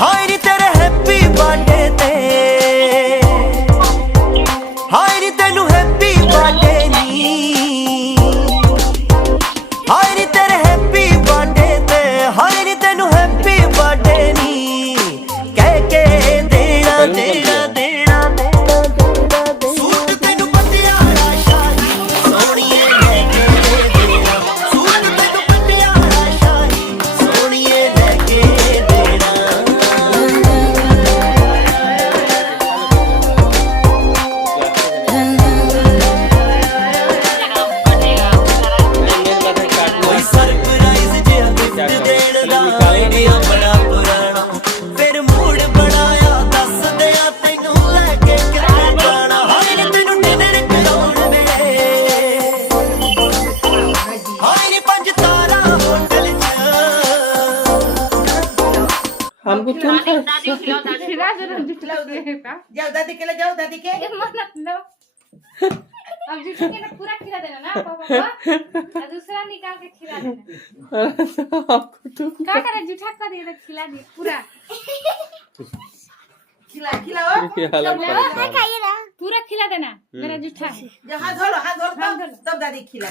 हाय नी तेरे happy birthday ते हाय नी तेनू हैप्पी बर्थडे नी हाय नी तेरे हैप्पी बर्थडे ते हाय नी तेनू हैप्पी बर्थडे नी कह के देना देना देना सूट तेनू पटियाला शाही सोहणीए लेके देना सूट तेनू पटियाला शाही सोहणीए लेके देना कोई सरप्राइज जिहा गिफ्ट देण दा आइडिया बड़ा पुराना फिर मूड बनाया दस दिया तैनू लैके किथे जाना हाय नी तैनू डिनर कराउण वे हाय नी 5 तारा होटल च हमको तुम दादी खिलाओ दादी खिला जरूर खिलाओ देगा जाओ दादी के ले जाओ दादी के मत लो अब जिसके ना पूरा खिला देना ना पापा को और दूसरा निकाल के खिला देना हमको तुम क्या करे जूठा कर दिया तो खिला दिया पूरा खिलाओ की हालत परेशान पूरा खिला देना मेरा जूठा है जाओ हाथ धो लो हाथ धो लो। तब दादी खिला